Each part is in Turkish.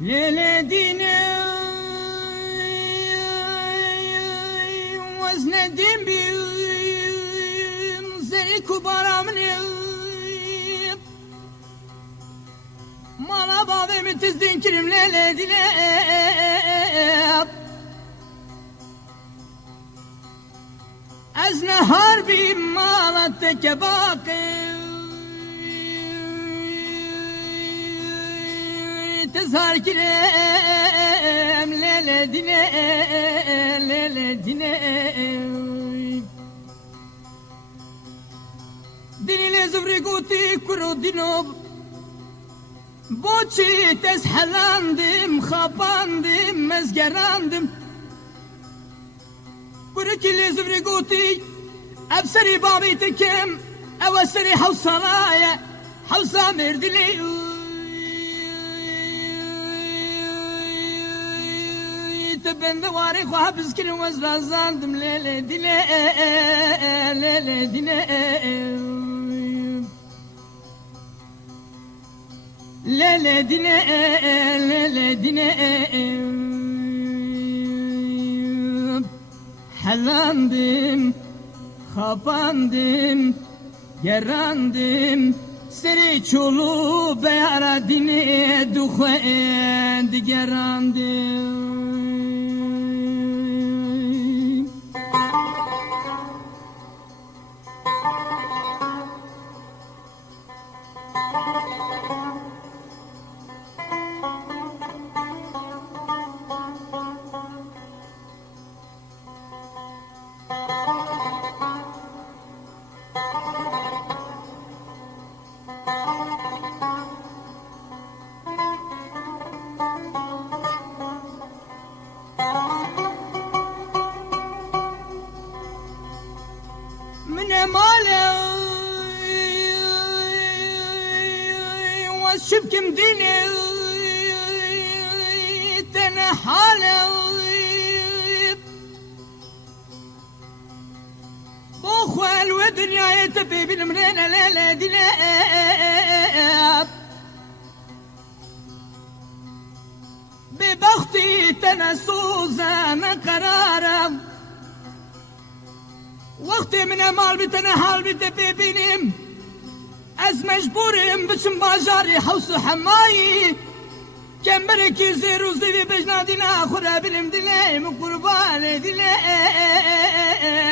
ليلة دينا وزن دين بين زي كبار من مالا بعضي من تزدين كريم ليلة دينا أزنا هاربي مالا تكباقي تظهر كلام ليلة دينا ليلة دينا ديني لزفري قوتي كرو دينوب بوچي تسحلاندم خاباندم مزگراندم بركي لزفري قوتي أبسري بابي تكم أوسري حوصلايا حوصا مردلي تبند واري خو حبس كل وزرازاندم ليلة دينا ليلة دينا ليلة دينا ليلة دينا حلاندم خاباندم gerandım seri çolu beyara dine duxendi gerandım من ماله والشبك مديني تنحاله بوخوال ودنيا يتبي بالمرينة ليلة دينا ببختي تنسوزا من قرارم وقتی من مال بتنه حال بتبي بینیم از مجبورم بچم بازاری حوس و حمایی کم برکی زیر و زیوی بجنا دینا خورا بلم دلیم قربان دلیم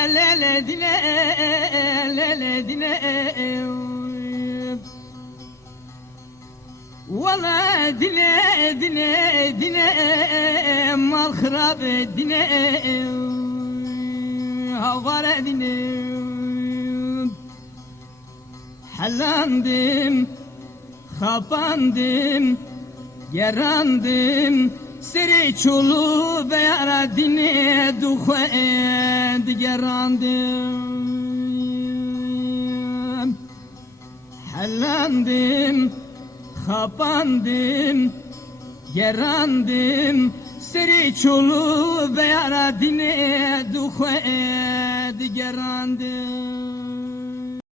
لیل دلیم لیل دلیم والله دلیم مال خراب دلیم هاوار دينم حلاندم خاباندم gerandım seri çolu beyara dine duxendi gerandım حلاندم خاباندم gerandım seri çolu beyara dine duxendi gerandım